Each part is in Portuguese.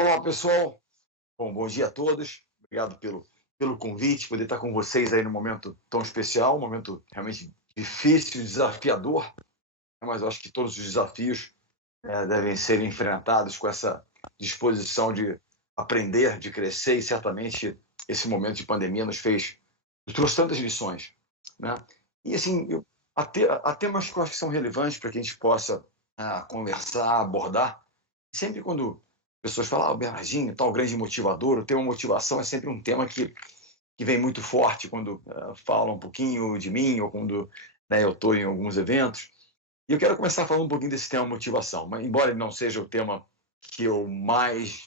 Olá, pessoal. Bom dia a todos. Obrigado pelo convite, poder estar com vocês aí num momento tão especial, um momento realmente difícil, desafiador, né, mas eu acho que todos os desafios devem ser enfrentados com essa disposição de aprender, de crescer, e certamente esse momento de pandemia nos trouxe tantas lições, né? E assim, há temas que eu acho que são relevantes para que a gente possa conversar, abordar. Sempre quando pessoas falam, o Bernardinho, tal grande motivador, o tema motivação é sempre um tema que vem muito forte quando falam um pouquinho de mim ou quando eu estou em alguns eventos. E eu quero começar falando um pouquinho desse tema motivação, mas embora ele não seja o tema que eu mais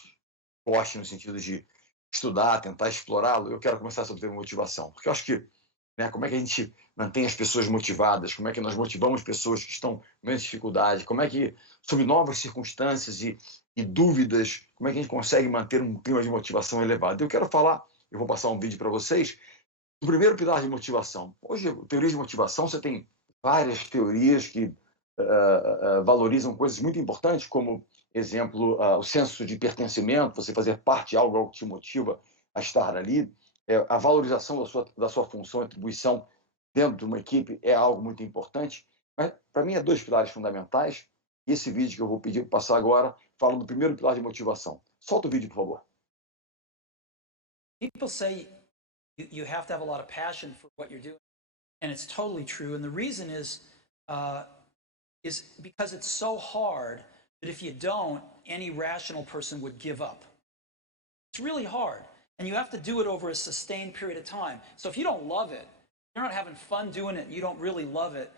goste no sentido de estudar, tentar explorá-lo, eu quero começar sobre o tema motivação, porque eu acho que como é que a gente mantém as pessoas motivadas, como é que nós motivamos pessoas que estão com menos dificuldade, como é que, sob novas circunstâncias e dúvidas, como é que a gente consegue manter um clima de motivação elevado. Eu quero falar, eu vou passar um vídeo para vocês, do primeiro pilar de motivação. Hoje, teoria de motivação, você tem várias teorias que valorizam coisas muito importantes, como, exemplo, o senso de pertencimento, você fazer parte de algo que te motiva a estar ali, a valorização da sua função e atribuição dentro de uma equipe é algo muito importante. Mas, para mim, dois pilares fundamentais. E esse vídeo que eu vou pedir para passar agora fala do primeiro pilar de motivação. Solta o vídeo, por favor. People say you have to have a lot of passion for what you're doing, and it's totally true. And the reason is because it's so hard that if you don't, any rational person would give up. It's really hard, and you have to do it over a sustained period of time. So if you don't love it, you're not having fun doing it, you don't really love it,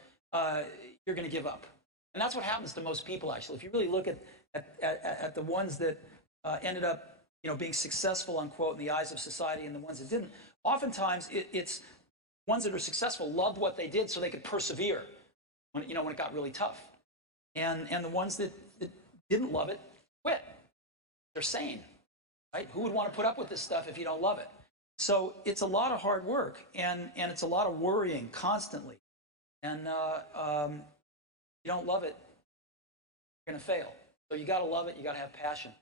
you're going to give up. And that's what happens to most people, actually. If you really look at the ones that ended up being successful, unquote, in the eyes of society and the ones that didn't, oftentimes it's ones that are successful loved what they did so they could persevere when it got really tough. And the ones that didn't love it quit. They're sane, right? Who would want to put up with this stuff if you don't love it? So it's a lot of hard work, and it's a lot of worrying constantly. And you don't love it, you're going to fail. So you got to love it, you got to have passion.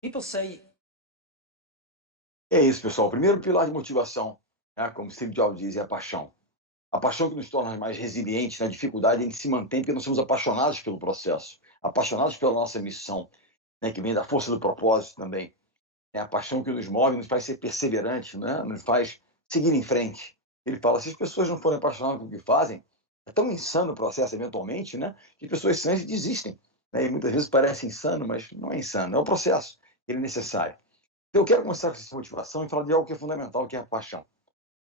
People say. É isso, pessoal. O primeiro pilar de motivação, como Steve Jobs diz, é a paixão. A paixão que nos torna mais resilientes na dificuldade, a gente se mantém porque nós somos apaixonados pelo processo, apaixonados pela nossa missão, que vem da força do propósito também. É a paixão que nos move, nos faz ser perseverantes, nos faz seguir em frente. Ele fala, se as pessoas não forem apaixonadas pelo que fazem, é tão insano o processo eventualmente, que pessoas sãs desistem. E muitas vezes parece insano, mas não é insano, é o processo, ele é necessário. Então eu quero começar com essa motivação e falar de algo que é fundamental, que é a paixão.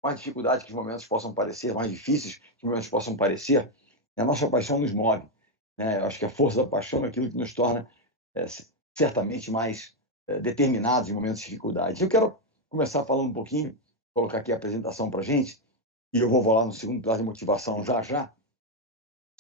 Mais dificuldade que os momentos possam parecer, mais difíceis que os momentos possam parecer, a nossa paixão nos move. Eu acho que a força da paixão é aquilo que nos torna certamente mais determinados em momentos de dificuldade. Eu quero começar falando um pouquinho, colocar aqui a apresentação para a gente, e eu vou falar no segundo pilar de motivação já,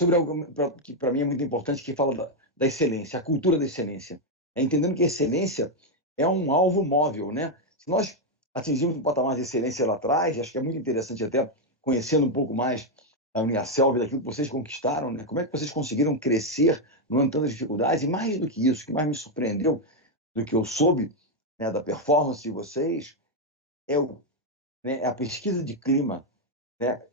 sobre algo que para mim é muito importante, que fala da excelência, a cultura da excelência. Entendendo que a excelência é um alvo móvel, Se nós atingimos um patamar de excelência lá atrás, acho que é muito interessante até conhecendo um pouco mais a Uniaselv, daquilo que vocês conquistaram, Como é que vocês conseguiram crescer no ano tantas dificuldades? E mais do que isso, o que mais me surpreendeu do que eu soube da performance de vocês é a pesquisa de clima,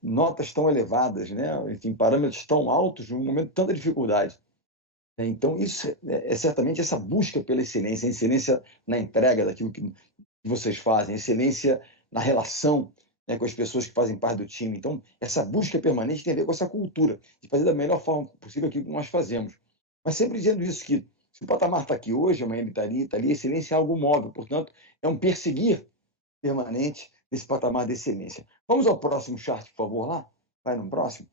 notas tão elevadas, enfim, parâmetros tão altos num momento de tanta dificuldade. Então, isso é certamente essa busca pela excelência, a excelência na entrega daquilo que vocês fazem, a excelência na relação com as pessoas que fazem parte do time. Então, essa busca permanente tem a ver com essa cultura de fazer da melhor forma possível aquilo que nós fazemos. Mas sempre dizendo isso, que se o patamar está aqui hoje, amanhã ele está ali, a excelência é algo móvel, portanto, é um perseguir permanente desse patamar de excelência. Vamos ao próximo chart, por favor, lá? Vai no próximo.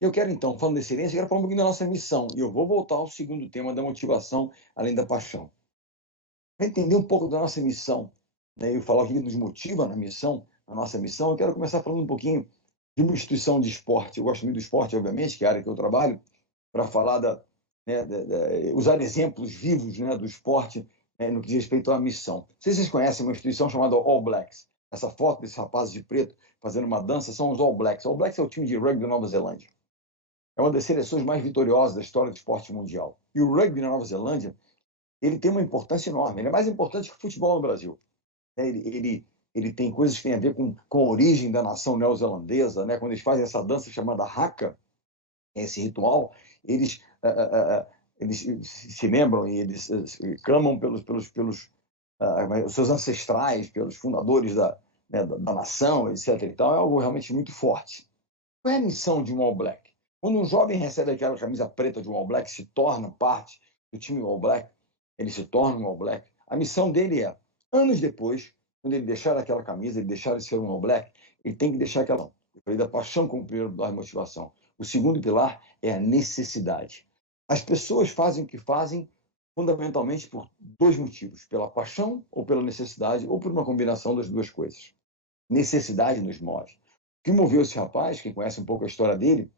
Eu quero, então, falando de excelência, eu quero falar um pouquinho da nossa missão. E eu vou voltar ao segundo tema da motivação, além da paixão. Para entender um pouco da nossa missão, e falar o que nos motiva na missão, a nossa missão, eu quero começar falando um pouquinho de uma instituição de esporte. Eu gosto muito do esporte, obviamente, que é a área que eu trabalho, para falar usar exemplos vivos do esporte no que diz respeito à missão. Não sei se vocês conhecem uma instituição chamada All Blacks. Essa foto desses rapazes de preto fazendo uma dança são os All Blacks. All Blacks é o time de rugby da Nova Zelândia. É uma das seleções mais vitoriosas da história do esporte mundial. E o rugby na Nova Zelândia, ele tem uma importância enorme. Ele é mais importante que o futebol no Brasil, né? Ele tem coisas que têm a ver com a origem da nação neozelandesa, né? Quando eles fazem essa dança chamada haka, esse ritual, eles, eles se lembram e eles clamam pelos seus ancestrais, pelos fundadores né, da nação, etc. E tal. É algo realmente muito forte. Qual é a missão de um All Black? Quando um jovem recebe aquela camisa preta de um All Black, se torna parte do time All Black, ele se torna um All Black, a missão dele é, anos depois, quando ele deixar aquela camisa, ele deixar de ser um All Black, ele tem que deixar aquela, eu falei da paixão como primeiro pilar de motivação. O segundo pilar é a necessidade. As pessoas fazem o que fazem fundamentalmente por dois motivos, pela paixão ou pela necessidade, ou por uma combinação das duas coisas. Necessidade nos move. O que moveu esse rapaz, quem conhece um pouco a história dele,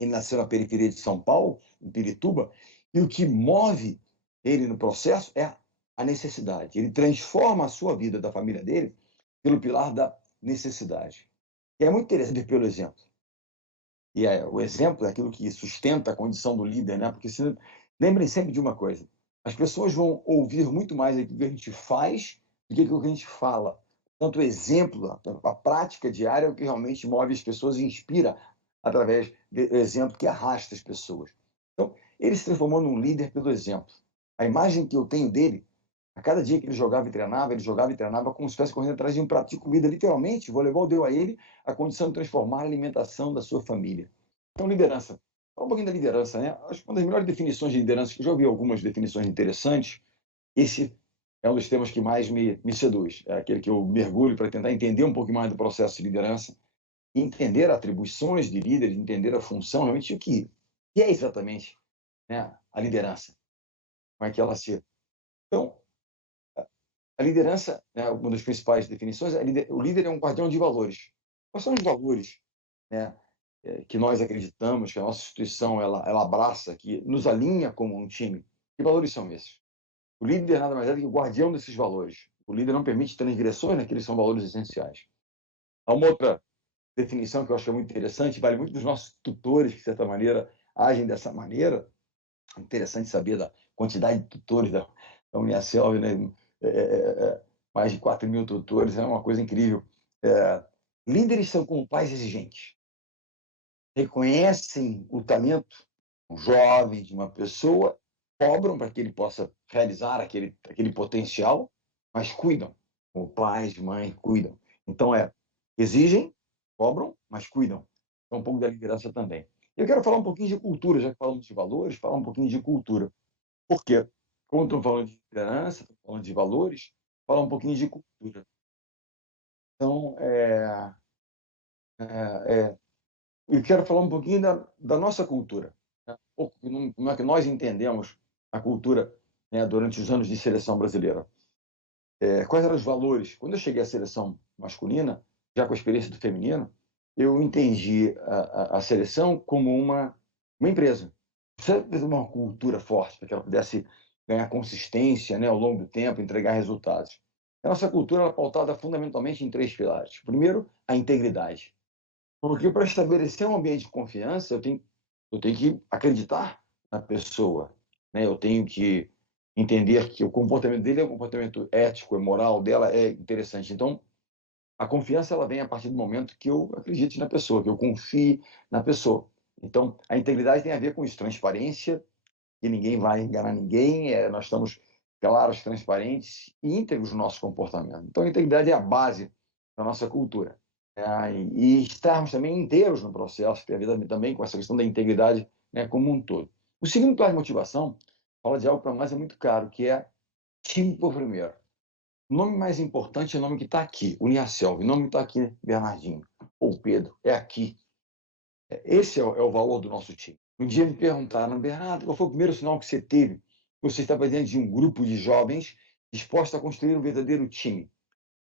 ele nasceu na periferia de São Paulo, em Pirituba, e o que move ele no processo é a necessidade. Ele transforma a sua vida, da família dele, pelo pilar da necessidade. E é muito interessante ver pelo exemplo. E o exemplo é aquilo que sustenta a condição do líder, né? Porque lembrem sempre de uma coisa: as pessoas vão ouvir muito mais aquilo que a gente faz do que aquilo que a gente fala. Tanto o exemplo, a prática diária é o que realmente move as pessoas e inspira através do exemplo que arrasta as pessoas. Então, ele se transformou num líder pelo exemplo. A imagem que eu tenho dele, a cada dia que ele jogava e treinava como se estivesse correndo atrás de um prato de comida. Literalmente, o voleibol deu a ele a condição de transformar a alimentação da sua família. Então, liderança. Fala um pouquinho da liderança, né? Acho que uma das melhores definições de liderança, que eu já ouvi algumas definições interessantes, esse é um dos temas que mais me seduz. É aquele que eu mergulho para tentar entender um pouco mais do processo de liderança, entender atribuições de líderes, entender a função, realmente o que é exatamente, né, a liderança. Como é que ela se... Então, a liderança, né, uma das principais definições, o líder é um guardião de valores. Quais são os valores, né, que nós acreditamos, que a nossa instituição ela abraça, que nos alinha como um time? Que valores são esses? O líder nada mais é do que o guardião desses valores. O líder não permite transgressões naqueles que são valores essenciais. Há uma outra definição que eu acho muito interessante, vale muito dos nossos tutores, que de certa maneira agem dessa maneira. É interessante saber da quantidade de tutores da Uniaselv, né? Mais de 4 mil tutores, é uma coisa incrível. Líderes são como pais exigentes. Reconhecem o talento jovem de uma pessoa, cobram para que ele possa realizar aquele potencial, mas cuidam. Como pais, mães, cuidam. Então, exigem, cobram, mas cuidam. É um pouco da liderança também. Eu quero falar um pouquinho de cultura, já que falamos de valores, falar um pouquinho de cultura. Por quê? Como estou falando de liderança, estou falando de valores, falar um pouquinho de cultura. Então, eu quero falar um pouquinho da nossa cultura, né? Como é que nós entendemos a cultura, né, durante os anos de seleção brasileira. Quais eram os valores? Quando eu cheguei à seleção masculina, já com a experiência do feminino, eu entendi a seleção como uma empresa. Precisa ter uma cultura forte para que ela pudesse ganhar consistência, né, ao longo do tempo, entregar resultados. A nossa cultura é pautada fundamentalmente em 3 pilares. Primeiro, a integridade. Porque para estabelecer um ambiente de confiança, eu tenho que acreditar na pessoa, né? Eu tenho que entender que o comportamento dele é um comportamento ético e moral dela é interessante. Então, a confiança ela vem a partir do momento que eu acredite na pessoa, que eu confie na pessoa. Então, a integridade tem a ver com isso, transparência, que ninguém vai enganar ninguém, nós estamos claros, transparentes e íntegros no nosso comportamento. Então, a integridade é a base da nossa cultura. E estarmos também inteiros no processo, que tem a ver também com essa questão da integridade, né, como um todo. O segundo pilar de motivação fala de algo que para nós é muito caro, que é time por primeiro. O nome mais importante é o nome que está aqui, Uniaselv. O nome que está aqui, Bernardinho ou Pedro, é aqui. Esse é o valor do nosso time. Um dia me perguntaram, Bernardo, qual foi o primeiro sinal que você teve? Você estava dentro de um grupo de jovens dispostos a construir um verdadeiro time.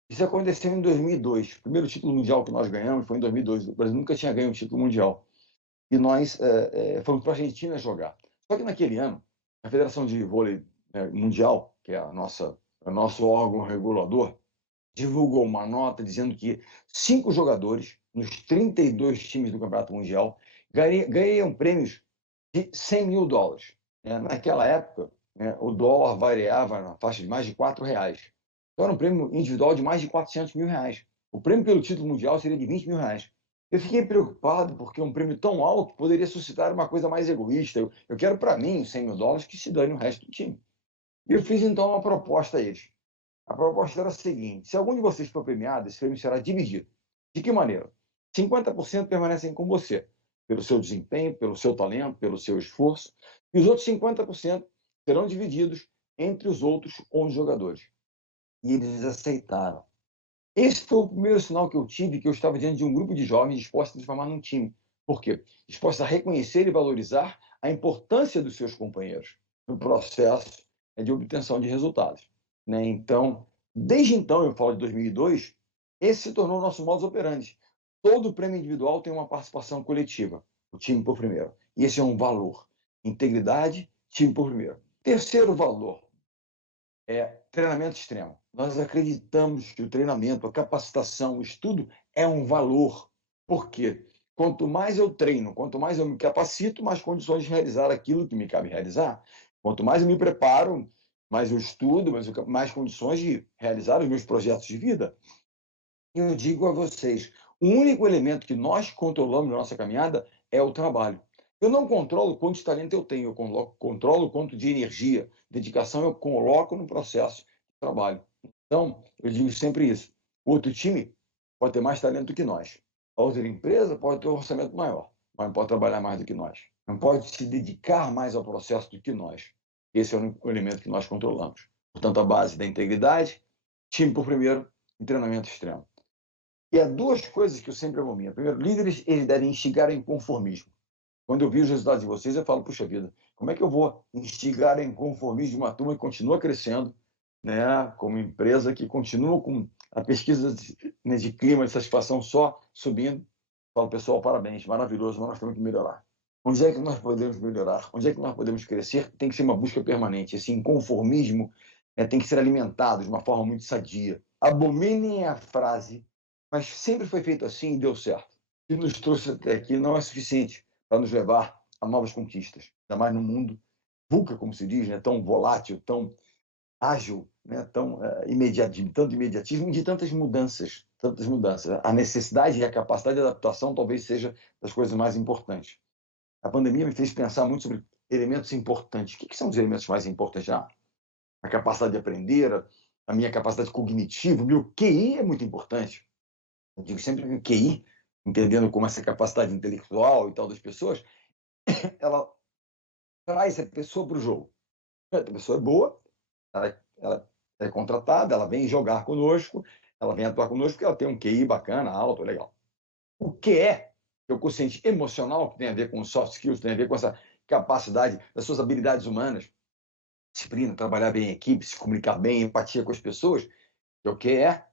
Isso aconteceu em 2002. O primeiro título mundial que nós ganhamos foi em 2002. O Brasil nunca tinha ganho um título mundial. E nós fomos para a Argentina jogar. Só que naquele ano, a Federação de Vôlei Mundial, que é o nosso órgão regulador, divulgou uma nota dizendo que 5 jogadores, nos 32 times do Campeonato Mundial, ganhariam prêmios de $100 mil. Naquela época, né, o dólar variava na faixa de mais de R$ 4. Então era um prêmio individual de mais de R$ 400 mil. O prêmio pelo título mundial seria de R$ 20 mil. Eu fiquei preocupado porque um prêmio tão alto poderia suscitar uma coisa mais egoísta. Eu quero para mim os US$ 100 mil, que se dane o resto do time. E eu fiz então uma proposta a eles. A proposta era a seguinte: se algum de vocês for premiado, esse prêmio será dividido. De que maneira? 50% permanecem com você, pelo seu desempenho, pelo seu talento, pelo seu esforço, e os outros 50% serão divididos entre os outros 11 jogadores. E eles aceitaram. Esse foi o primeiro sinal que eu tive que eu estava diante de um grupo de jovens dispostos a transformar num time. Por quê? Dispostos a reconhecer e valorizar a importância dos seus companheiros no processo de obtenção de resultados. Né? Então, desde então, eu falo de 2002, esse se tornou o nosso modus operandi. Todo prêmio individual tem uma participação coletiva, o time por primeiro. E esse é um valor. Integridade, time por primeiro. Terceiro valor é treinamento extremo. Nós acreditamos que o treinamento, a capacitação, o estudo é um valor. Por quê? Quanto mais eu treino, quanto mais eu me capacito, mais condições de realizar aquilo que me cabe realizar. Quanto mais eu me preparo, mais eu estudo, mais condições de realizar os meus projetos de vida. E eu digo a vocês, o único elemento que nós controlamos na nossa caminhada é o trabalho. Eu não controlo quanto talento eu tenho, eu controlo quanto de energia, dedicação eu coloco no processo de trabalho. Então, eu digo sempre isso. O outro time pode ter mais talento do que nós. A outra empresa pode ter um orçamento maior, mas não pode trabalhar mais do que nós. Não pode se dedicar mais ao processo do que nós. Esse é o elemento que nós controlamos. Portanto, a base da integridade, time por primeiro e treinamento extremo. E há duas coisas que eu sempre abomino. Primeiro, líderes, eles devem instigar em conformismo. Quando eu vi os resultados de vocês, eu falo, puxa vida, como é que eu vou instigar em conformismo de uma turma que continua crescendo, né, como empresa que continua com a pesquisa de clima de satisfação só subindo? Falo, pessoal, parabéns, maravilhoso, mas nós temos que melhorar. Onde é que nós podemos melhorar? Onde é que nós podemos crescer? Tem que ser uma busca permanente. Esse inconformismo tem que ser alimentado de uma forma muito sadia. Abominem a frase, mas sempre foi feito assim e deu certo. O que nos trouxe até aqui não é suficiente para nos levar a novas conquistas, ainda mais no mundo VUCA, como se diz, né, tão volátil, tão ágil, né, tão tanto imediatismo, de tantas mudanças, tantas mudanças. A necessidade e a capacidade de adaptação talvez seja das coisas mais importantes. A pandemia me fez pensar muito sobre elementos importantes. O que são os elementos mais importantes? A capacidade de aprender, a minha capacidade cognitiva, o meu QI é muito importante. Eu digo sempre que o QI, entendendo como essa capacidade intelectual e tal das pessoas, ela traz a pessoa para o jogo. A pessoa é boa, ela é contratada, ela vem jogar conosco, ela vem atuar conosco porque ela tem um QI bacana, alto, legal. O que é o quociente emocional, que tem a ver com soft skills, tem a ver com essa capacidade das suas habilidades humanas, disciplina, trabalhar bem em equipe, se comunicar bem, empatia com as pessoas, o que é,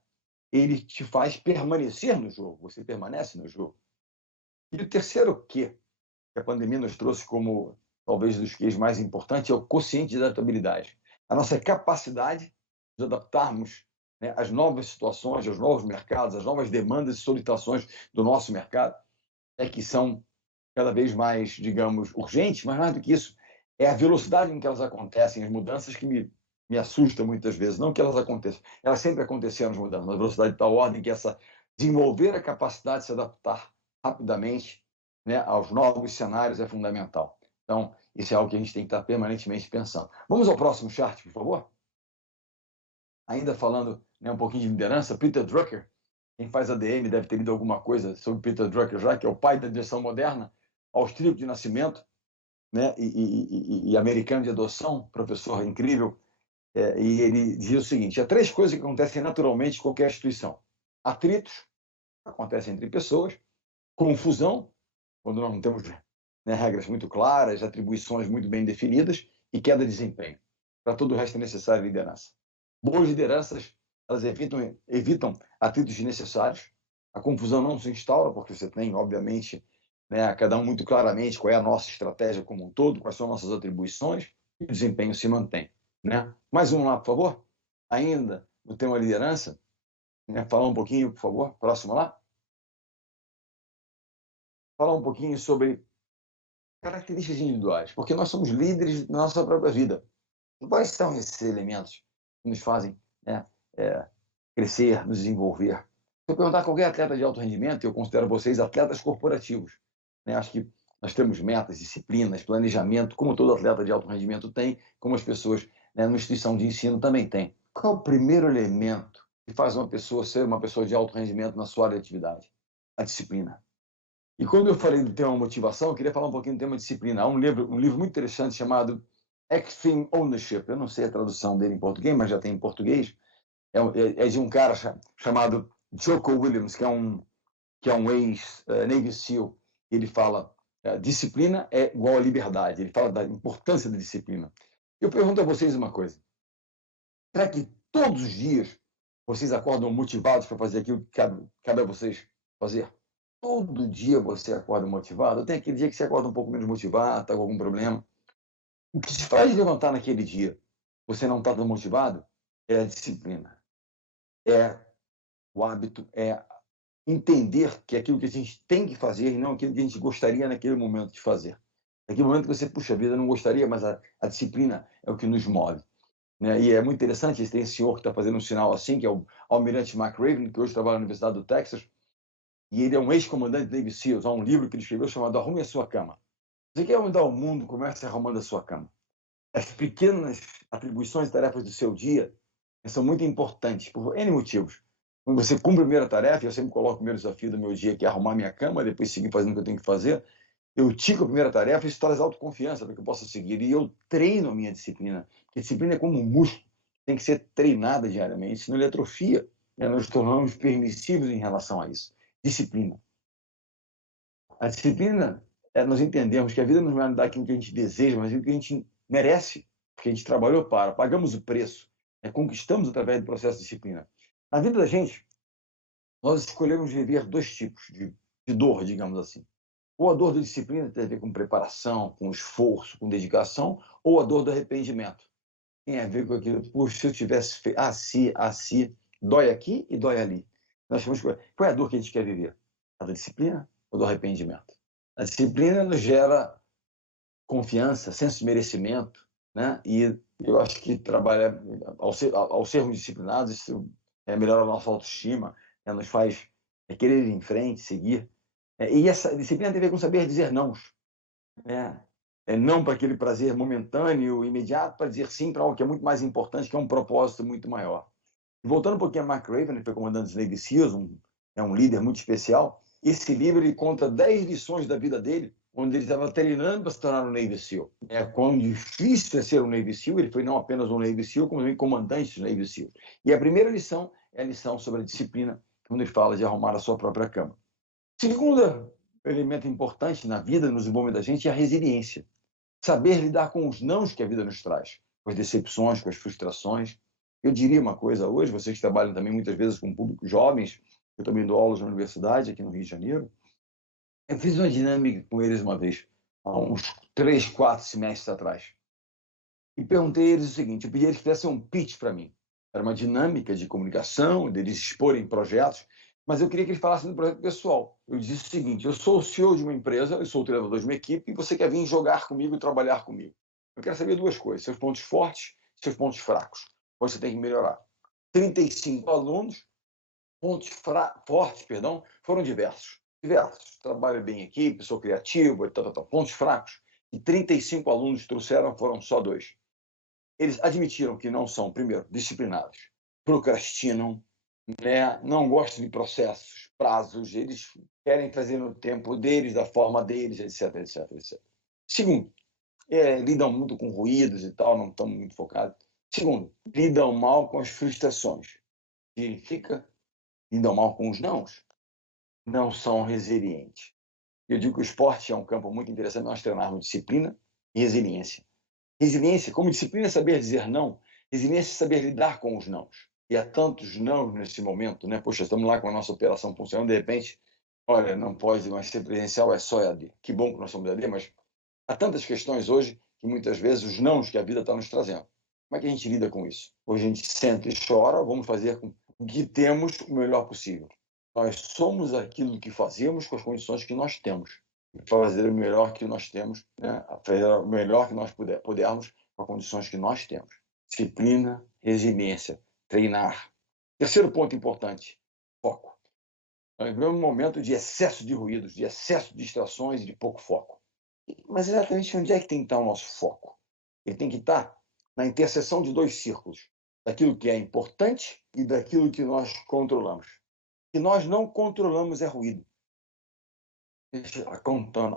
ele te faz permanecer no jogo, você permanece no jogo. E o terceiro que a pandemia nos trouxe como talvez dos que mais importantes é o quociente de adaptabilidade. A nossa capacidade de adaptarmos, né, às novas situações, aos novos mercados, às novas demandas e solicitações do nosso mercado, que são cada vez mais, digamos, urgentes, mas mais do que isso, é a velocidade com que elas acontecem, as mudanças que me assustam muitas vezes. Não que elas aconteçam, elas sempre aconteceram as mudanças, mas a velocidade de tal ordem que essa desenvolver a capacidade de se adaptar rapidamente, né, aos novos cenários é fundamental. Então, isso é algo que a gente tem que estar permanentemente pensando. Vamos ao próximo chart, por favor? Ainda falando, né, um pouquinho de liderança, Peter Drucker, quem faz ADM deve ter lido alguma coisa sobre Peter Drucker já, que é o pai da direção moderna, austríaco de nascimento, né, e americano de adoção, professor incrível, e ele dizia o seguinte: há três coisas que acontecem naturalmente em qualquer instituição. Atritos, acontecem entre pessoas, confusão, quando nós não temos, né, regras muito claras, atribuições muito bem definidas, e queda de desempenho. Para todo o resto é necessária liderança. Boas lideranças, elas evitam atritos desnecessários, a confusão não se instaura, porque você tem, obviamente, né, cada um muito claramente qual é a nossa estratégia como um todo, quais são nossas atribuições, e o desempenho se mantém. Né? Mais um lá, por favor. Ainda no tema liderança, né, falar um pouquinho, por favor, próximo lá. Falar um pouquinho sobre características individuais, porque nós somos líderes da nossa própria vida. Quais são esses elementos que nos fazem, né, crescer, nos desenvolver? Se eu perguntar a qualquer atleta de alto rendimento, eu considero vocês atletas corporativos, né? Acho que nós temos metas, disciplinas, planejamento, como todo atleta de alto rendimento tem, como as pessoas, né, numa instituição de ensino também têm. Qual é o primeiro elemento que faz uma pessoa ser uma pessoa de alto rendimento na sua área de atividade? A disciplina. E quando eu falei do tema motivação, eu queria falar um pouquinho do tema disciplina. Há um livro muito interessante chamado Extreme Ownership. Eu não sei a tradução dele em português, mas já tem em português. É de um cara chamado Jocko Williams, que é um ex-Navy SEAL. Ele fala, disciplina é igual a liberdade. Ele fala da importância da disciplina. Eu pergunto a vocês uma coisa. Será que todos os dias vocês acordam motivados para fazer aquilo que cabe a vocês fazer? Todo dia você acorda motivado? Tem aquele dia que você acorda um pouco menos motivado, está com algum problema. O que te faz levantar naquele dia, você não está tão motivado, é a disciplina. É o hábito, é entender que é aquilo que a gente tem que fazer e não aquilo que a gente gostaria naquele momento de fazer. Naquele momento que você, puxa vida, não gostaria, mas a disciplina é o que nos move. Né? E é muito interessante, tem esse senhor que está fazendo um sinal assim, que é o Almirante McRaven, que hoje trabalha na Universidade do Texas, e ele é um ex-comandante de Navy SEALs. Há um livro que ele escreveu chamado Arrume a Sua Cama. Você quer mudar o mundo, comece arrumando a sua cama. As pequenas atribuições e tarefas do seu dia são muito importantes, por N motivos. Quando você cumpre a primeira tarefa, eu sempre coloco o primeiro desafio do meu dia, que é arrumar minha cama, depois seguir fazendo o que eu tenho que fazer. Eu tico a primeira tarefa e isso traz autoconfiança para que eu possa seguir. E eu treino a minha disciplina. Porque disciplina é como um músculo, tem que ser treinada diariamente, senão ele atrofia. Nós nos tornamos permissivos em relação a isso. Disciplina. A disciplina é nós entendemos que a vida não vai nos dar aquilo que a gente deseja, mas aquilo que a gente merece, porque a gente trabalhou para, pagamos o preço, conquistamos através do processo de disciplina. Na vida da gente, nós escolhemos viver dois tipos de dor, digamos assim. Ou a dor da disciplina tem a ver com preparação, com esforço, com dedicação, ou a dor do arrependimento. Tem a ver com aquilo, puxa, se eu tivesse feito assim, dói aqui e dói ali. Nós temos que... Qual é a dor que a gente quer viver? A da disciplina ou do arrependimento? A disciplina nos gera confiança, senso de merecimento, né? E eu acho que trabalhar, ao sermos disciplinados, isso melhora a nossa autoestima, nos faz querer ir em frente, seguir. E essa disciplina tem a ver com saber dizer não. Né? Não para aquele prazer momentâneo, imediato, para dizer sim para algo que é muito mais importante, que é um propósito muito maior. E voltando um pouquinho a Mark Raven, que foi comandante dos Navy SEALs, é um líder muito especial. Esse livro ele conta 10 lições da vida dele, onde ele estava treinando para se tornar um Navy SEAL. Quão difícil é ser um Navy SEAL, ele foi não apenas um Navy SEAL, como também comandante dos Navy SEAL. E a primeira lição é a lição sobre a disciplina, quando ele fala de arrumar a sua própria cama. Segundo elemento importante na vida, no desenvolvimento da gente, é a resiliência. Saber lidar com os nãos que a vida nos traz, com as decepções, com as frustrações. Eu diria uma coisa hoje, vocês que trabalham também muitas vezes com públicos jovens, eu também dou aulas na universidade aqui no Rio de Janeiro, eu fiz uma dinâmica com eles uma vez, há uns 3, 4 semestres atrás. E perguntei a eles o seguinte, eu pedi a eles que fizessem um pitch para mim. Era uma dinâmica de comunicação, deles exporem projetos, mas eu queria que eles falassem do projeto pessoal. Eu disse o seguinte, eu sou o CEO de uma empresa, eu sou o treinador de uma equipe, e você quer vir jogar comigo e trabalhar comigo. Eu quero saber duas coisas, seus pontos fortes e seus pontos fracos. Onde você tem que melhorar. 35 alunos, pontos fortes, foram diversos. Trabalho bem em equipe, sou criativo, tal. Pontos fracos. E 35 alunos trouxeram, foram só 2. Eles admitiram que não são, primeiro, disciplinados, procrastinam, né? Não gostam de processos, prazos, eles querem fazer no tempo deles, da forma deles, etc. Segundo, lidam muito com ruídos e tal, não estão muito focados. Segundo, lidam mal com as frustrações. Significa, lidam mal com os nãos. Não são resilientes. Eu digo que o esporte é um campo muito interessante, nós treinarmos disciplina e resiliência. Resiliência, como disciplina, é saber dizer não. Resiliência é saber lidar com os nãos. E há tantos nãos nesse momento, né? Poxa, estamos lá com a nossa operação funcionando, de repente, olha, não pode mais ser presencial, é só EAD. Que bom que nós somos EAD, mas há tantas questões hoje que muitas vezes os nãos que a vida está nos trazendo. Como é que a gente lida com isso? Hoje a gente senta e chora, vamos fazer com o que temos o melhor possível. Nós somos aquilo que fazemos com as condições que nós temos. Fazer o melhor que nós temos, né? Fazer o melhor que nós pudermos com as condições que nós temos. Disciplina, resiliência, treinar. Terceiro ponto importante, foco. Nós vivemos um momento de excesso de ruídos, de excesso de distrações e de pouco foco. Mas exatamente onde é que tem que estar o nosso foco? Ele tem que estar na interseção de dois círculos, daquilo que é importante e daquilo que nós controlamos. O que nós não controlamos é ruído. Acontando,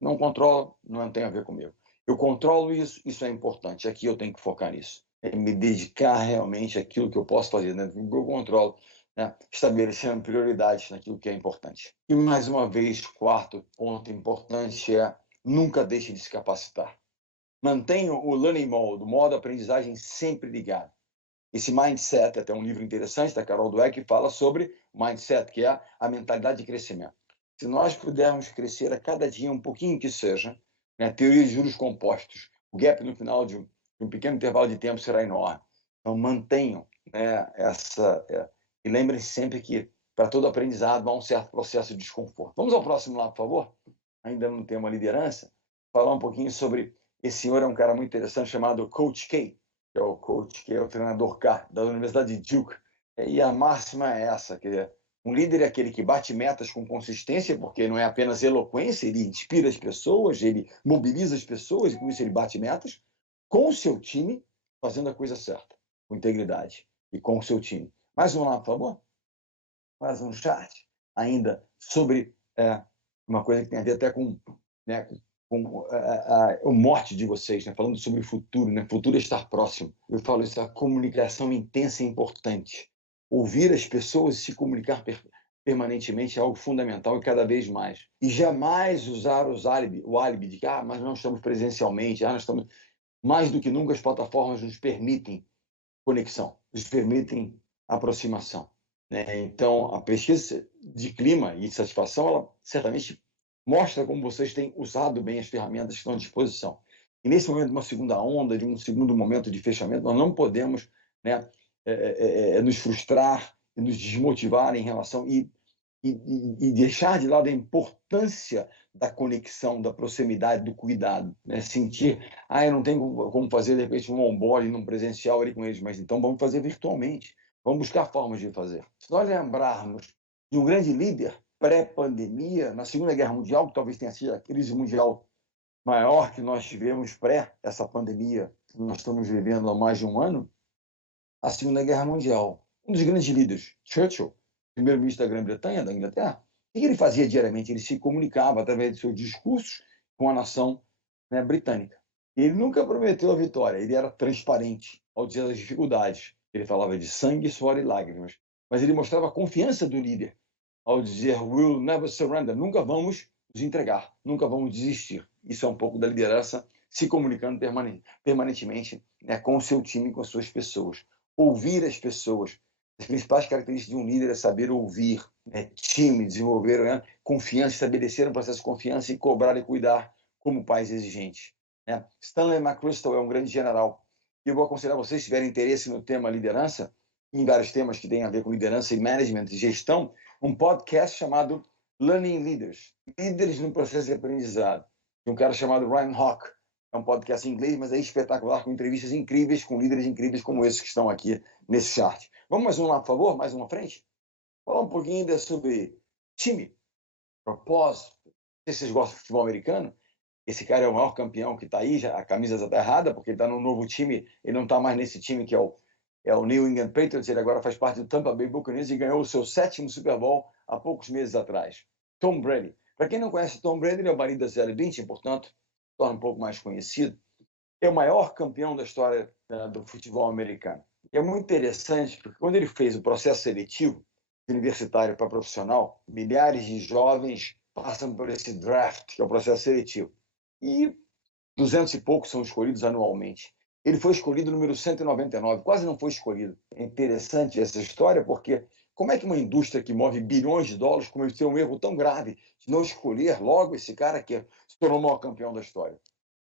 não controlo, não tem a ver comigo. Eu controlo isso, isso é importante, aqui eu tenho que focar nisso. É me dedicar realmente àquilo que eu posso fazer, né? Eu controlo, né? Estabelecendo prioridades naquilo que é importante. E mais uma vez, quarto ponto importante é nunca deixe de se capacitar. Mantenha o learning mode, o modo aprendizagem sempre ligado. Esse mindset, até um livro interessante da Carol Dweck, que fala sobre mindset, que é a mentalidade de crescimento. Se nós pudermos crescer a cada dia um pouquinho que seja, né, teoria de juros compostos, o gap no final de um pequeno intervalo de tempo será enorme. Então, mantenham, né, e lembrem-se sempre que para todo aprendizado há um certo processo de desconforto. Vamos ao próximo lá, por favor? Ainda no tema liderança, falar um pouquinho sobre esse senhor, é um cara muito interessante chamado Coach K, que é o coach, que é o treinador K, da Universidade de Duke. E a máxima é essa, que um líder é aquele que bate metas com consistência, porque não é apenas eloquência, ele inspira as pessoas, ele mobiliza as pessoas, e com isso ele bate metas, com o seu time, fazendo a coisa certa, com integridade, e com o seu time. Mais um lá, por favor. Mais um chat, ainda sobre uma coisa que tem a ver até com, né, com a morte de vocês, né? Falando sobre o futuro, né? O futuro é estar próximo. Eu falo isso, a comunicação intensa é importante. Ouvir as pessoas e se comunicar permanentemente é algo fundamental e cada vez mais. E jamais usar o álibi de que mas não estamos presencialmente, nós estamos... Mais do que nunca, as plataformas nos permitem conexão, nos permitem aproximação, né? Então, a pesquisa de clima e satisfação, ela certamente mostra como vocês têm usado bem as ferramentas que estão à disposição. E nesse momento de uma segunda onda, de um segundo momento de fechamento, nós não podemos, né, nos frustrar e nos desmotivar em relação e deixar de lado a importância da conexão, da proximidade, do cuidado, né? Sentir, eu não tenho como fazer, de repente, um onboarding num presencial ali com eles, mas então vamos fazer virtualmente, vamos buscar formas de fazer. Se nós lembrarmos de um grande líder pré-pandemia, na Segunda Guerra Mundial, que talvez tenha sido a crise mundial maior que nós tivemos pré essa pandemia, que nós estamos vivendo há mais de um ano, a Segunda Guerra Mundial. Um dos grandes líderes, Churchill, primeiro-ministro da Grã-Bretanha, da Inglaterra, o que ele fazia diariamente? Ele se comunicava através de seus discursos com a nação, né, britânica. Ele nunca prometeu a vitória, ele era transparente ao dizer as dificuldades. Ele falava de sangue, suor e lágrimas. Mas ele mostrava a confiança do líder ao dizer we'll never surrender, nunca vamos nos entregar, nunca vamos desistir. Isso é um pouco da liderança se comunicando permanentemente, né, com o seu time, com as suas pessoas. Ouvir as pessoas. As principais características de um líder é saber ouvir, né, time, desenvolver, né, confiança, estabelecer um processo de confiança e cobrar e cuidar como pais exigentes, né? Stanley McChrystal é um grande general. E eu vou aconselhar vocês, se tiverem interesse no tema liderança, em vários temas que têm a ver com liderança e management e gestão, um podcast chamado Learning Leaders, Líderes no Processo de Aprendizado, de um cara chamado Ryan Hawk. É um podcast em inglês, mas é espetacular, com entrevistas incríveis, com líderes incríveis como esses que estão aqui nesse chart. Vamos mais um lá, por favor? Mais um à frente? Falar um pouquinho ainda sobre time, propósito. Não sei se vocês gostam de futebol americano. Esse cara é o maior campeão que está aí, já, a camisa já está errada, porque ele está num novo time, ele não está mais nesse time que é o New England Patriots, ele agora faz parte do Tampa Bay Buccaneers e ganhou o seu 7º Super Bowl há poucos meses atrás. Tom Brady. Para quem não conhece Tom Brady, ele é o marido da Gisele Bündchen, portanto, torna um pouco mais conhecido. É o maior campeão da história do futebol americano. E é muito interessante, porque quando ele fez o processo seletivo universitário para profissional, milhares de jovens passam por esse draft, que é o processo seletivo. E 200 e poucos são escolhidos anualmente. Ele foi escolhido número 199, quase não foi escolhido. É interessante essa história, porque como é que uma indústria que move bilhões de dólares cometeu um erro tão grave de não escolher logo esse cara que se tornou o maior campeão da história?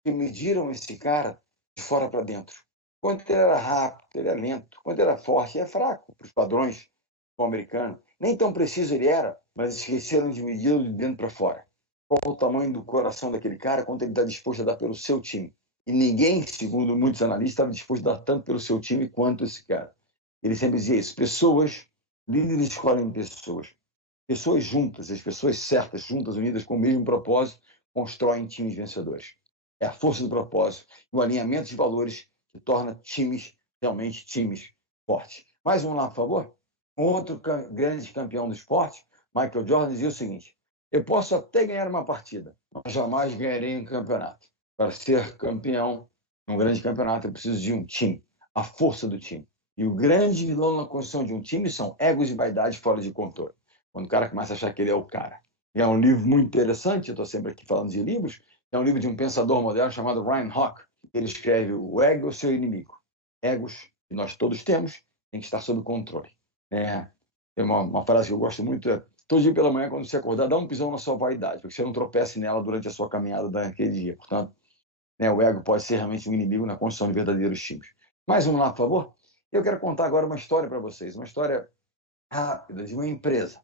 E mediram esse cara de fora para dentro. Quanto ele era rápido, ele era lento, quanto ele era forte, ele é fraco para os padrões do americano. Nem tão preciso ele era, mas esqueceram de medi-lo de dentro para fora. Qual o tamanho do coração daquele cara, quanto ele está disposto a dar pelo seu time. E ninguém, segundo muitos analistas, estava disposto a dar tanto pelo seu time quanto esse cara. Ele sempre dizia isso. Líderes escolhem pessoas. Pessoas juntas, as pessoas certas, juntas, unidas com o mesmo propósito, constroem times vencedores. É a força do propósito e o alinhamento de valores que torna realmente times fortes. Mais um lá, por favor. Um outro grande campeão do esporte, Michael Jordan, dizia o seguinte: eu posso até ganhar uma partida, mas jamais ganharei um campeonato. Para ser campeão num grande campeonato, eu preciso de um time, a força do time. E o grande vilão na construção de um time são egos e vaidade fora de controle. Quando o cara começa a achar que ele é o cara. E é um livro muito interessante, eu estou sempre aqui falando de livros, é um livro de um pensador moderno chamado Ryan Hawk. Ele escreve: o ego é o seu inimigo. Egos, que nós todos temos, tem que estar sob controle. Tem uma frase que eu gosto muito, todo dia pela manhã, quando você acordar, dá um pisão na sua vaidade, porque você não tropece nela durante a sua caminhada daquele dia. Portanto, o ego pode ser realmente um inimigo na construção de verdadeiros times. Mais um lá, por favor. Eu quero contar agora uma história para vocês, uma história rápida de uma empresa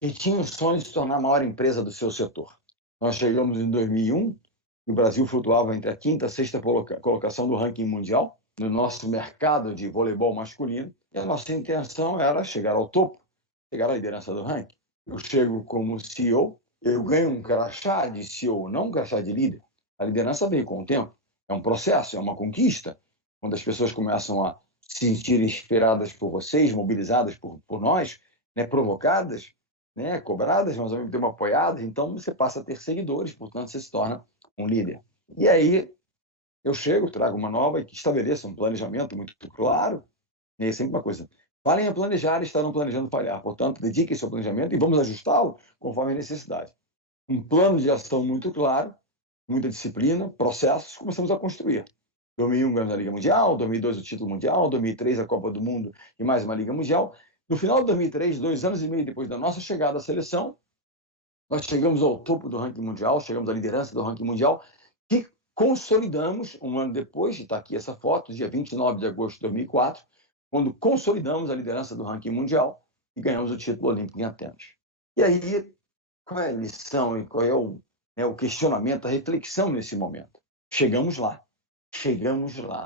que tinha o sonho de se tornar a maior empresa do seu setor. Nós chegamos em 2001 e o Brasil flutuava entre a quinta e a sexta colocação do ranking mundial no nosso mercado de voleibol masculino, e a nossa intenção era chegar ao topo, chegar à liderança do ranking. Eu chego como CEO, eu ganho um crachá de CEO, não um crachá de líder. A liderança veio com o tempo. É um processo, é uma conquista. Quando as pessoas começam a se sentir inspiradas por vocês, mobilizadas por nós, provocadas, cobradas, mas ao mesmo tempo apoiadas, então você passa a ter seguidores, portanto você se torna um líder. E aí eu chego, trago uma nova e que estabeleça um planejamento muito claro, e é sempre uma coisa: falem a planejar e estarão planejando falhar, portanto dediquem-se ao planejamento e vamos ajustá-lo conforme a necessidade. Um plano de ação muito claro, muita disciplina, processos, começamos a construir. 2001 ganhamos a Liga Mundial, 2002 o título mundial, 2003 a Copa do Mundo e mais uma Liga Mundial. No final de 2003, 2 anos e meio depois da nossa chegada à seleção, nós chegamos ao topo do ranking mundial, chegamos à liderança do ranking mundial, que consolidamos um ano depois, está aqui essa foto, dia 29 de agosto de 2004, quando consolidamos a liderança do ranking mundial e ganhamos o título olímpico em Atenas. E aí, qual é a lição e qual é o questionamento, a reflexão nesse momento? Chegamos lá,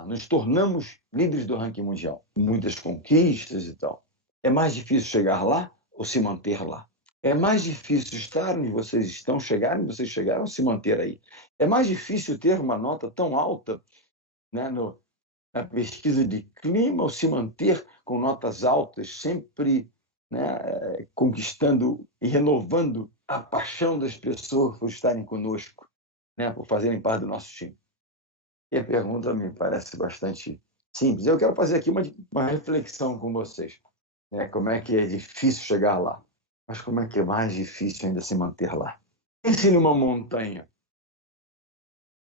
nos tornamos líderes do ranking mundial, muitas conquistas e tal. É mais difícil chegar lá ou se manter lá? É mais difícil estar onde vocês estão, chegar onde vocês chegaram, ou se manter aí? É mais difícil ter uma nota tão alta, na pesquisa de clima, ou se manter com notas altas, sempre conquistando e renovando a paixão das pessoas por estarem conosco, por fazerem parte do nosso time? E a pergunta me parece bastante simples. Eu quero fazer aqui uma reflexão com vocês. Como é que é difícil chegar lá, mas como é que é mais difícil ainda se manter lá? Pense numa montanha.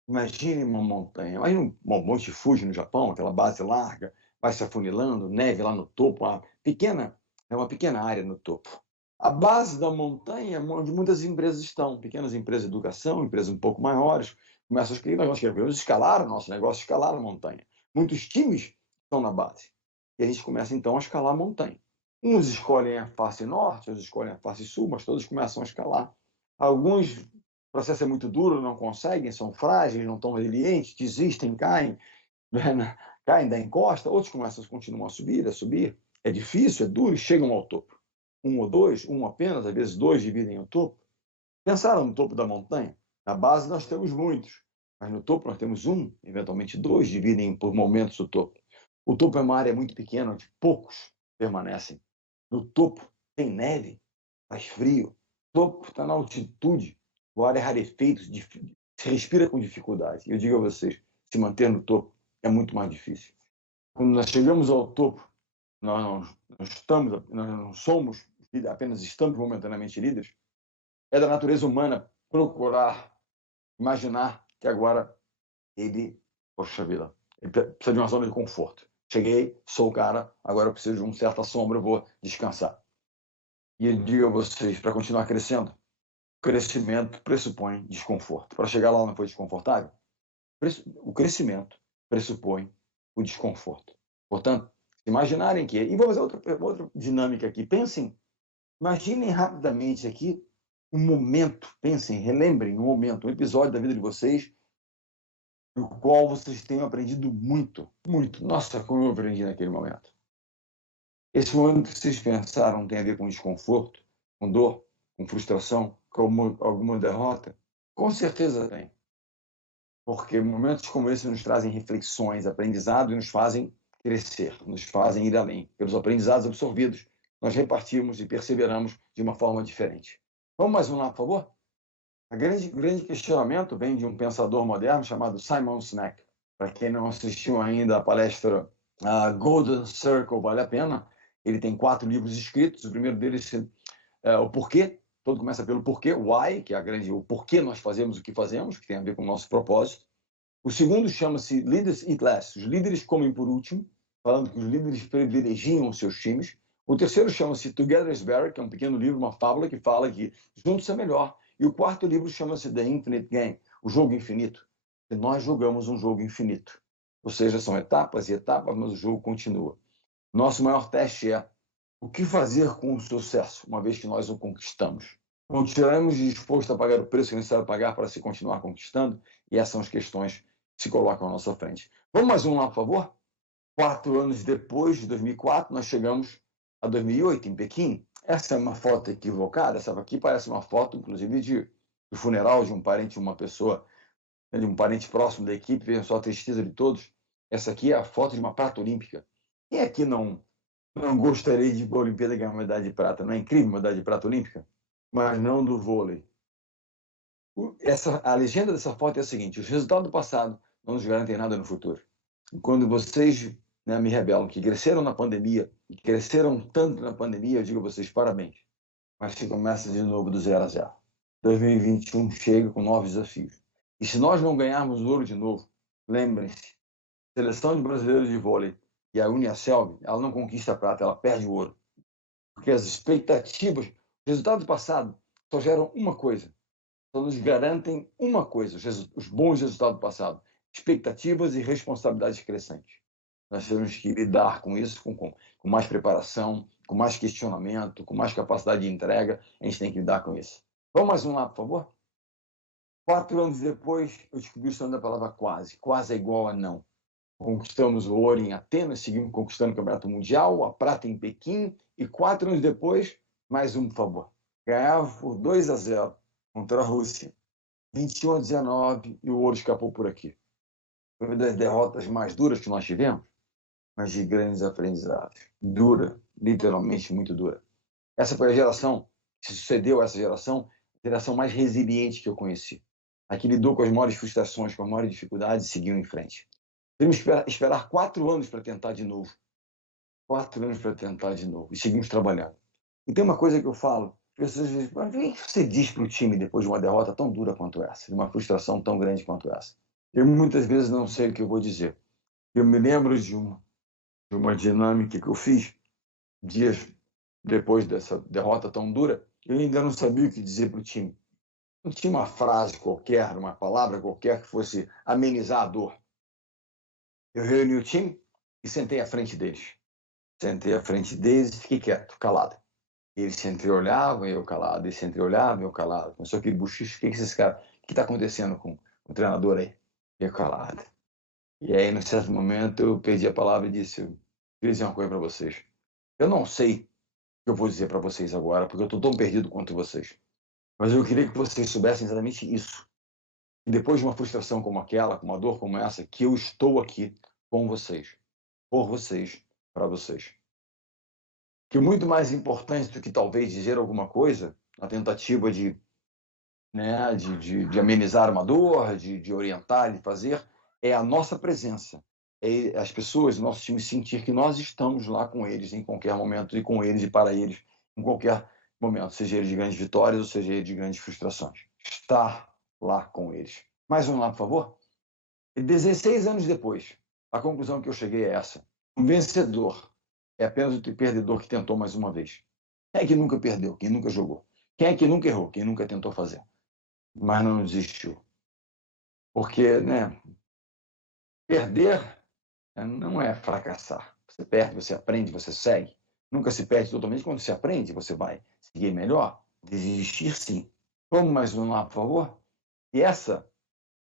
Imagine uma montanha. Imagine um Monte Fuji no Japão, aquela base larga, vai se afunilando, neve lá no topo, uma pequena área no topo. A base da montanha é onde muitas empresas estão, pequenas empresas de educação, empresas um pouco maiores, começam a escrever, nós queremos escalar o nosso negócio, escalar a montanha. Muitos times estão na base. E a gente começa, então, a escalar a montanha. Uns escolhem a face norte, outros escolhem a face sul, mas todos começam a escalar. Alguns, o processo é muito duro, não conseguem, são frágeis, não estão resilientes, desistem, caem, caem da encosta. Outros continuam a subir. É difícil, é duro e chegam ao topo. Um ou dois, um apenas, às vezes dois dividem o topo. Pensaram no topo da montanha? Na base nós temos muitos, mas no topo nós temos um, eventualmente dois, dividem por momentos o topo. O topo é uma área muito pequena, onde poucos permanecem. No topo tem neve, faz frio. O topo está na altitude, o ar é rarefeito, se respira com dificuldade. Eu digo a vocês, se manter no topo é muito mais difícil. Quando nós chegamos ao topo, nós não somos, apenas estamos momentaneamente líderes. É da natureza humana procurar, imaginar que agora poxa vida, ele precisa de uma zona de conforto. Cheguei, sou o cara, agora eu preciso de uma certa sombra, eu vou descansar. E eu digo a vocês, para continuar crescendo, crescimento pressupõe desconforto. Para chegar lá não foi desconfortável? O crescimento pressupõe o desconforto. Portanto, imaginarem que... E vou fazer outra dinâmica aqui. Imaginem rapidamente aqui um momento, relembrem um momento, um episódio da vida de vocês no qual vocês tenham aprendido muito, muito. Nossa, como eu aprendi naquele momento. Esse momento que vocês pensaram tem a ver com desconforto, com dor, com frustração, com alguma derrota? Com certeza tem. Porque momentos como esse nos trazem reflexões, aprendizado e nos fazem crescer, nos fazem ir além. Pelos aprendizados absorvidos, nós repartimos e perseveramos de uma forma diferente. Vamos mais um lá, por favor? O grande questionamento vem de um pensador moderno chamado Simon Sinek. Para quem não assistiu ainda a palestra Golden Circle, vale a pena. Ele tem 4 livros escritos. O primeiro deles é o Porquê. Todo começa pelo porquê, why, que é o porquê nós fazemos o que fazemos, que tem a ver com o nosso propósito. O segundo chama-se Leaders Eat Last. Os líderes comem por último, falando que os líderes privilegiam os seus times. O terceiro chama-se Together is Better, que é um pequeno livro, uma fábula que fala que juntos é melhor. E o quarto livro chama-se The Infinite Game, o jogo infinito. E nós jogamos um jogo infinito. Ou seja, são etapas e etapas, mas o jogo continua. Nosso maior teste é o que fazer com o sucesso, uma vez que nós o conquistamos. Continuaremos dispostos a pagar o preço que é necessário pagar para se continuar conquistando? E essas são as questões que se colocam à nossa frente. Vamos mais um lá, por favor? 4 anos depois, de 2004, nós chegamos a 2008, em Pequim. Essa é uma foto equivocada. Essa aqui parece uma foto, inclusive, do funeral de um parente, uma pessoa, de um parente próximo da equipe. Vejam só a tristeza de todos. Essa aqui é a foto de uma prata olímpica. Quem aqui não gostaria de ir para a Olimpíada ganhar uma medalha de prata? Não é incrível uma medalha de prata olímpica? Mas não do vôlei. A legenda dessa foto é a seguinte: os resultados do passado não nos garantem nada no futuro. E quando vocês, me revelam que cresceram na pandemia, e cresceram tanto na pandemia, eu digo a vocês parabéns. Mas se começa de novo do 0 a 0. 2021 chega com novos desafios. E se nós não ganharmos o ouro de novo, lembrem-se, a seleção de brasileiros de vôlei e a Uniaselv, ela não conquista a prata, ela perde o ouro. Porque as expectativas, os resultados do passado só geram uma coisa, só nos garantem uma coisa, os bons resultados do passado: expectativas e responsabilidades crescentes. Nós temos que lidar com isso com mais preparação, com mais questionamento, com mais capacidade de entrega. A gente tem que lidar com isso. Vamos mais um lá, por favor? 4 anos depois, eu descobri o sonho da palavra quase. Quase é igual a não. Conquistamos o ouro em Atenas, seguimos conquistando o Campeonato Mundial, a prata em Pequim, e 4 anos depois, mais um, por favor. Ganhava por 2 a 0 contra a Rússia, 21 a 19, e o ouro escapou por aqui. Foi uma das derrotas mais duras que nós tivemos, mas de grandes aprendizados. Dura, literalmente muito dura. Essa foi a geração que sucedeu a essa geração, a geração mais resiliente que eu conheci. A que lidou com as maiores frustrações, com as maiores dificuldades e seguiu em frente. Temos que esperar 4 anos para tentar de novo. 4 anos para tentar de novo. E seguimos trabalhando. E tem uma coisa que eu falo: pessoas dizem, mas o que você diz para o time depois de uma derrota tão dura quanto essa, de uma frustração tão grande quanto essa? Eu muitas vezes não sei o que eu vou dizer. Eu me lembro de uma dinâmica que eu fiz dias depois dessa derrota tão dura. Eu ainda não sabia o que dizer para o time. Não tinha uma frase qualquer, uma palavra qualquer que fosse amenizar a dor. Eu reuni o time e sentei à frente deles. Sentei à frente deles e fiquei quieto, calado. Eles se entreolhavam e eu calado, eles se entreolhavam e eu calado. Começou aquele buchicho: o que esses caras, o que está acontecendo com o treinador aí? Eu calado. E aí, num certo momento, eu perdi a palavra e disse: eu queria dizer uma coisa para vocês. Eu não sei o que eu vou dizer para vocês agora, porque eu estou tão perdido quanto vocês. Mas eu queria que vocês soubessem exatamente isso. E depois de uma frustração como aquela, com uma dor como essa, que eu estou aqui com vocês, por vocês, para vocês. Que muito mais importante do que talvez dizer alguma coisa, na tentativa de amenizar uma dor, de orientar, de fazer, é a nossa presença. É as pessoas, o nosso time, sentir que nós estamos lá com eles em qualquer momento, e com eles e para eles em qualquer momento, seja ele de grandes vitórias ou seja ele de grandes frustrações. Estar lá com eles. Mais um lá, por favor. E 16 anos depois, a conclusão que eu cheguei é essa: um vencedor é apenas o perdedor que tentou mais uma vez. Quem é que nunca perdeu? Quem nunca jogou? Quem é que nunca errou? Quem nunca tentou fazer, mas não desistiu? Porque, perder não é fracassar. Você perde, você aprende, você segue. Nunca se perde totalmente. Quando se aprende, você vai seguir melhor. Desistir, sim. Vamos mais um lá, por favor? E essa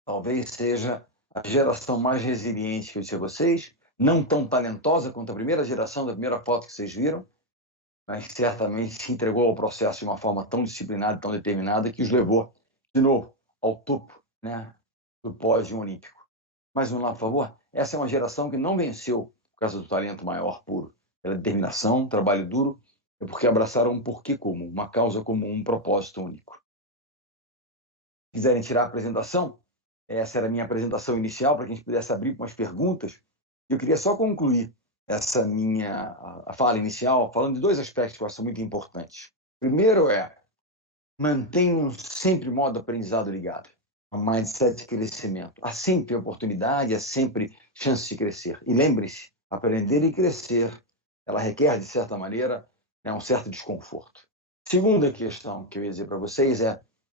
talvez seja a geração mais resiliente que eu disse a vocês, não tão talentosa quanto a primeira geração da primeira foto que vocês viram, mas certamente se entregou ao processo de uma forma tão disciplinada, tão determinada, que os levou, de novo, ao topo, né, do pódio olímpico. Mais um lá, por favor. Essa é uma geração que não venceu por causa do talento maior puro, pela determinação, trabalho duro, é porque abraçaram um porquê comum, uma causa comum, um propósito único. Se quiserem tirar a apresentação, essa era a minha apresentação inicial, para que a gente pudesse abrir com umas perguntas. Eu queria só concluir essa minha a fala inicial falando de dois aspectos que eu acho muito importantes. Primeiro mantenham sempre o modo aprendizado ligado, a mindset de crescimento. Há sempre oportunidade, há sempre chance de crescer. E lembre-se, aprender e crescer, ela requer, de certa maneira, um certo desconforto. Segunda questão que eu ia dizer para vocês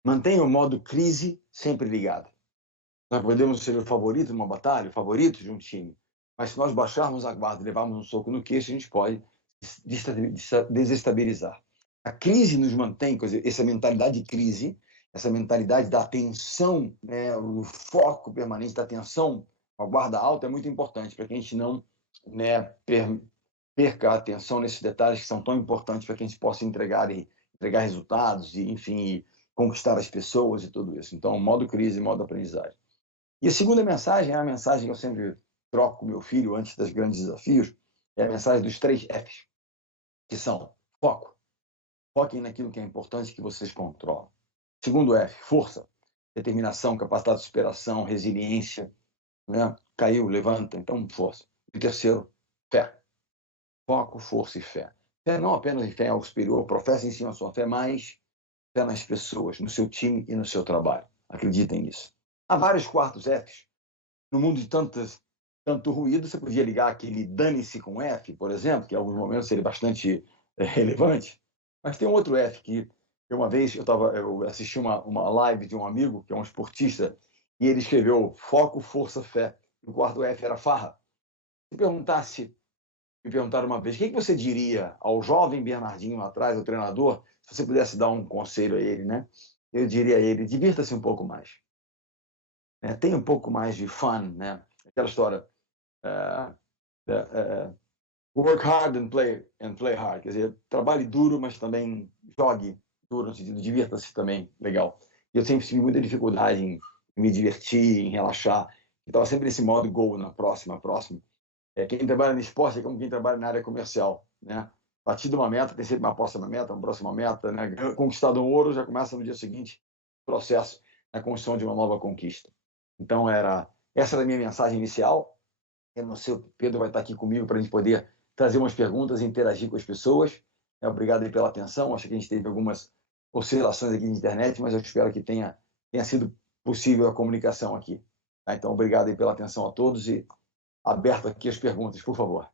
mantenha o modo crise sempre ligado. Nós podemos ser o favorito de uma batalha, o favorito de um time, mas se nós baixarmos a guarda e levarmos um soco no queixo, a gente pode desestabilizar. A crise nos mantém, essa mentalidade de crise, essa mentalidade da atenção, né, o foco permanente da atenção, a guarda alta é muito importante para que a gente não, né, perca a atenção nesses detalhes que são tão importantes para que a gente possa entregar resultados e, enfim, conquistar as pessoas e tudo isso. Então, modo crise, modo aprendizagem. E a segunda mensagem é a mensagem que eu sempre troco com meu filho antes dos grandes desafios, é a mensagem dos 3 Fs, que são foco. Foquem naquilo que é importante que vocês controlam. Segundo F, força, determinação, capacidade de superação, resiliência, né? Caiu, levanta, então força. E terceiro, fé. Foco, força e fé. Fé não apenas em fé ao superior, professem sim a sua fé, mas fé nas pessoas, no seu time e no seu trabalho. Acreditem nisso. Há vários quartos Fs. No mundo de tanto ruído, você podia ligar aquele dane-se com F, por exemplo, que em alguns momentos seria bastante relevante. Mas tem um outro F que, uma vez, eu assisti uma live de um amigo, que é um esportista, e ele escreveu foco, força, fé. O quarto F era farra. Se me perguntaram uma vez, o que você diria ao jovem Bernardinho lá atrás, ao treinador, se você pudesse dar um conselho a ele, né? Eu diria a ele, divirta-se um pouco mais. Tenha um pouco mais de fun, né? Aquela história, work hard and play hard, quer dizer, trabalhe duro, mas também jogue duro, no sentido, divirta-se também, legal. E eu sempre tive muita dificuldade em me divertir, em relaxar, estava sempre nesse modo gol, na próxima. Quem trabalha no esporte é como quem trabalha na área comercial, né? Batido uma meta, tem sempre uma próxima meta, né? Conquistado um ouro, já começa no dia seguinte o processo na construção de uma nova conquista. Então, essa era a minha mensagem inicial. Eu não sei, o Pedro vai estar aqui comigo para a gente poder trazer umas perguntas e interagir com as pessoas. Obrigado aí pela atenção. Acho que a gente teve algumas oscilações aqui na internet, mas eu espero que tenha sido possível a comunicação aqui. Então, obrigado aí pela atenção a todos e aberto aqui as perguntas, por favor.